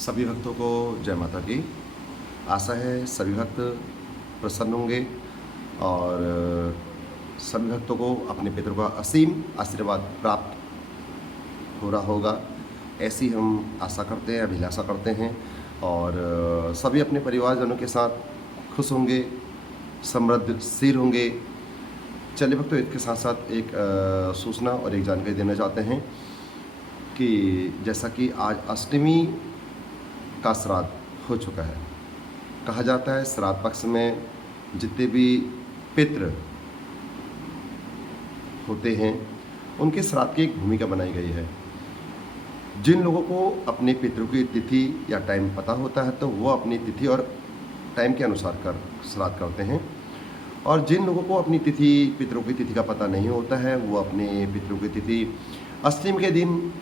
सभी भक्तों को जय माता की। आशा है सभी भक्त प्रसन्न होंगे और सभी भक्तों को अपने पितरों का असीम आशीर्वाद प्राप्त हो रहा होगा, ऐसी हम आशा करते हैं, अभिलाषा करते हैं। और सभी अपने परिवारजनों के साथ खुश होंगे, समृद्धशील होंगे। चलिए भक्तों, इसके साथ साथ एक सूचना और एक जानकारी देना चाहते हैं कि जैसा कि आज अष्टमी का श्राद्ध हो चुका है। कहा जाता है श्राद्ध पक्ष में जितने भी पितृ होते हैं उनके श्राद्ध की एक भूमिका बनाई गई है। जिन लोगों को अपने पितरों की तिथि या टाइम पता होता है तो वो अपनी तिथि और टाइम के अनुसार श्राद्ध करते हैं, और जिन लोगों को अपनी तिथि पितरों की तिथि का पता नहीं होता है वो अपने पितरों की तिथि अष्टमी के दिन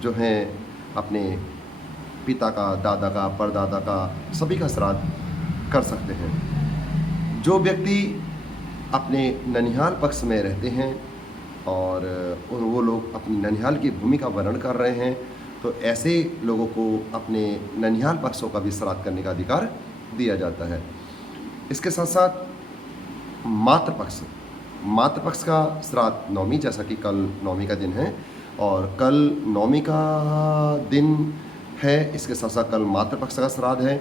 जो है अपने पिता का, दादा का, परदादा का, सभी का श्राद्ध कर सकते हैं। जो व्यक्ति अपने ननिहाल पक्ष में रहते हैं और वो लोग अपनी ननिहाल की भूमि का वर्णन कर रहे हैं तो ऐसे लोगों को अपने ननिहाल पक्षों का भी श्राद्ध करने का अधिकार दिया जाता है। इसके साथ साथ मातृपक्ष का श्राद्ध नवमी, जैसा कि कल नवमी का दिन है और कल नवमी का दिन है। इसके साथ साथ कल मातृपक्ष का श्राद्ध है,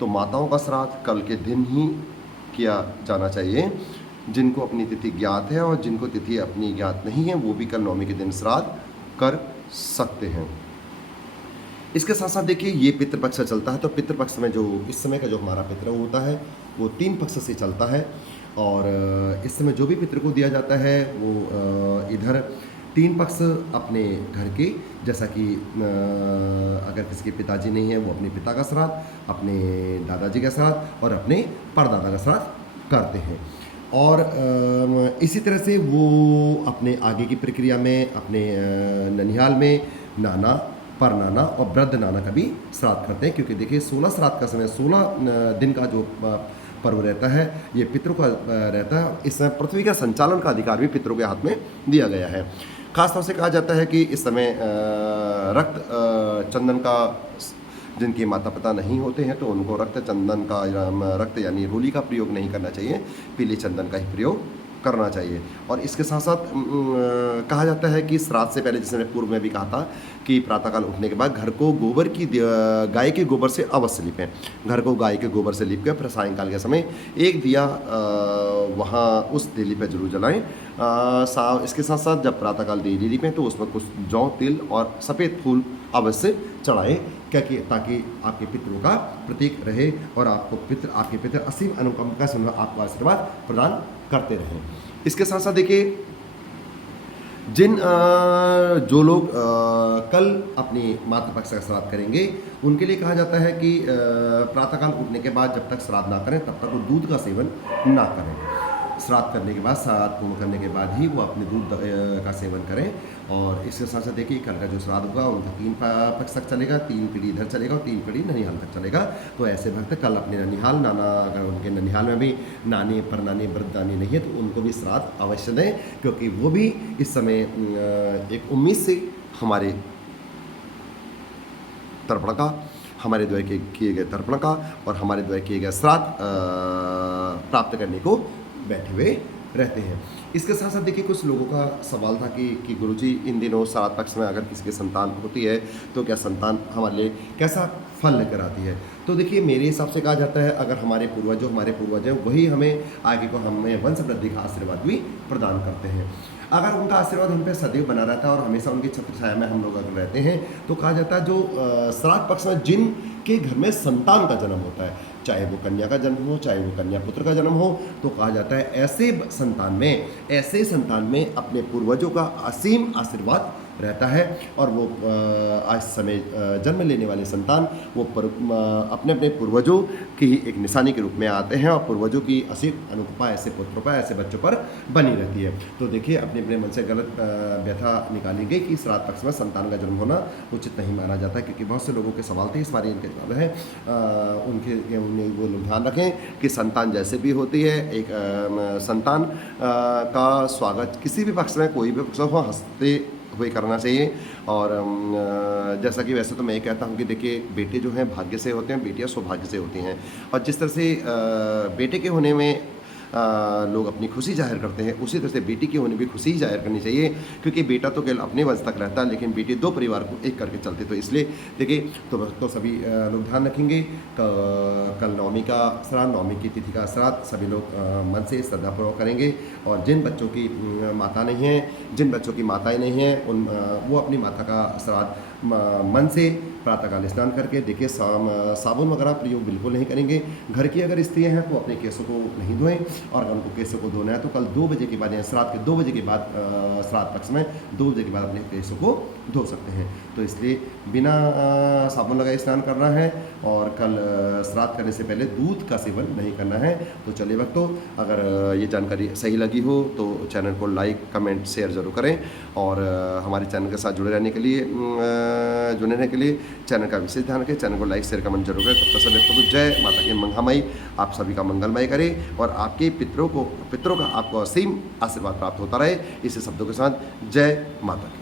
तो माताओं का श्राद्ध कल के दिन ही किया जाना चाहिए। जिनको अपनी तिथि ज्ञात है और जिनको तिथि अपनी ज्ञात नहीं है वो भी कल नवमी के दिन श्राद्ध कर सकते हैं। इसके साथ साथ देखिए, ये पितृपक्ष चलता है तो पितृपक्ष में जो इस समय का जो हमारा पितृ होता है वो 3 पक्ष से चलता है। और इस समय जो भी पितृ को दिया जाता है वो इधर 3 पक्ष अपने घर के, जैसा कि अगर किसी के पिताजी नहीं है वो अपने पिता का श्राद्ध, अपने दादाजी का श्राद्ध और अपने परदादा का श्राद्ध करते हैं। और इसी तरह से वो अपने आगे की प्रक्रिया में अपने ननिहाल में नाना, परनाना और वृद्ध नाना का भी श्राद्ध करते हैं, क्योंकि देखिए 16 श्राद्ध का समय, 16 दिन का जो पर्व रहता है ये पितरों का रहता है। इस समय पृथ्वी का संचालन का अधिकार भी पितरों के हाथ में दिया गया है। खासतौर से कहा जाता है कि इस समय रक्त चंदन का, जिनके माता पिता नहीं होते हैं तो उनको रक्त चंदन का, रक्त यानी रोली का प्रयोग नहीं करना चाहिए, पीले चंदन का ही प्रयोग करना चाहिए। और इसके साथ साथ कहा जाता है कि श्राद्ध से पहले, जैसे मैंने पूर्व में भी कहा था कि प्रातःकाल उठने के बाद घर को गाय के गोबर से अवश्य लीपें। घर को गाय के गोबर से लीप कर फिर सायंकाल के समय एक दिया वहाँ उस देली पर जरूर जलाएं। इसके साथ साथ जब प्रातःकाल देली लीपें तो उसमें कुछ जौ, तिल और सफ़ेद फूल अवश्य चढ़ाएं, क्योंकि ताकि आपके पितरों का प्रतीक रहे और आपके पितर असीम अनुकंपा से आपको आशीर्वाद प्रदान करते रहें। इसके साथ साथ देखिए, जो लोग कल अपनी मातृपक्ष का श्राद्ध करेंगे उनके लिए कहा जाता है कि प्रातःकाल उठने के बाद जब तक श्राद्ध ना करें तब तक वो दूध का सेवन ना करें। श्राद्ध करने के बाद, श्राद्ध पूर्ण करने के बाद ही वो अपने दूध का सेवन करें। और इसके साथ साथ देखिए, कल का जो श्राद्ध होगा उनका 3 पक्ष तक चलेगा, 3 पीढ़ी इधर चलेगा और 3 पीढ़ी ननिहाल तक चलेगा। तो ऐसे भक्त कल अपने ननिहाल, नाना अगर उनके ननिहाल में भी नानी, परनानी, वृद्धानी नहीं है तो उनको भी श्राद्ध अवश्य दें, क्योंकि वो भी इस समय एक उम्मीद से हमारे तर्पण का, हमारे द्वारा किए गए तर्पण का और हमारे द्वारा किए गए श्राद्ध प्राप्त करने को बैठे हुए रहते हैं। इसके साथ साथ देखिए, कुछ लोगों का सवाल था कि गुरुजी, इन दिनों श्राद्ध पक्ष में अगर किसी की संतान होती है तो क्या संतान हमारे लिए कैसा फल लेकर आती है? तो देखिए, मेरे हिसाब से कहा जाता है अगर हमारे पूर्वज हैं वही हमें आगे को हमें वंश वृद्धि का आशीर्वाद भी प्रदान करते हैं। अगर उनका आशीर्वाद हम पे सदैव बना रहता है और हमेशा उनकी छत्र छाया में हम लोग अगर रहते हैं तो कहा जाता है जो श्राद्ध पक्ष में जिनके घर में संतान का जन्म होता है, चाहे वो कन्या का जन्म हो, चाहे वो कन्या पुत्र का जन्म हो, तो कहा जाता है ऐसे संतान में अपने पूर्वजों का असीम आशीर्वाद रहता है। और वो आज समय जन्म लेने वाले संतान वो अपने अपने पूर्वजों की एक निशानी के रूप में आते हैं और पूर्वजों की असीम अनुकंपा ऐसे पुत्रों पर, ऐसे बच्चों पर बनी रहती है। तो देखिए, अपने अपने मन से गलत व्यथा निकाली गई कि श्राद्ध पक्ष में संतान का जन्म होना उचित नहीं माना जाता, क्योंकि बहुत से लोगों के सवाल थे, इस बारे इनके जवाब है। उन्हें वो लोग ध्यान रखें कि संतान जैसे भी होती है, एक संतान का स्वागत किसी भी पक्ष में, कोई भी पक्ष हो, हंसते हुए करना चाहिए। और जैसा कि वैसे तो मैं ये कहता हूँ कि देखिए बेटे जो हैं भाग्य से होते हैं, बेटियाँ सौभाग्य से होती हैं। और जिस तरह से बेटे के होने में लोग अपनी खुशी ज़ाहिर करते हैं, उसी तरह से बेटी के होने भी खुशी ही ज़ाहिर करनी चाहिए, क्योंकि बेटा तो केवल अपने वंश तक रहता है, लेकिन बेटी 2 परिवार को एक करके चलती है। तो इसलिए देखिए तो सभी लोग ध्यान रखेंगे। कल नवमी का श्राद्ध, नवमी की तिथि का श्राद्ध सभी लोग मन से श्रद्धापूर्वक करेंगे। और जिन बच्चों की माता नहीं है, जिन बच्चों की माताएँ नहीं हैं, वो अपनी माता का श्राद्ध मन से प्रातःकाल स्नान करके, देखिए साबुन वगैरह प्रयोग बिल्कुल नहीं करेंगे। घर की अगर स्त्रियाँ हैं तो अपने केसों को नहीं धोएं, और अगर उनको केसों को धोना है तो कल 2 बजे के बाद या श्राद्ध के 2 बजे के बाद, श्राद्ध पक्ष में 2 बजे के बाद अपने केसों को धो सकते हैं। तो इसलिए बिना साबुन लगाए स्नान करना है, और कल श्राद्ध करने से पहले दूध का सेवन नहीं करना है। तो चलिए भक्तों, अगर ये जानकारी सही लगी हो तो चैनल को लाइक, कमेंट, शेयर ज़रूर करें। और हमारे चैनल के साथ जुड़े रहने के लिए चैनल का विशेष ध्यान रखें। चैनल को लाइक, शेयर, कमेंट जरूर करें। तब तक सभी भक्तों को जय माता की मंगलमयी आप सभी का मंगलमय करे, और आपके पितरों का आपको असीम आशीर्वाद प्राप्त होता रहे। इसी शब्दों के साथ जय माता की।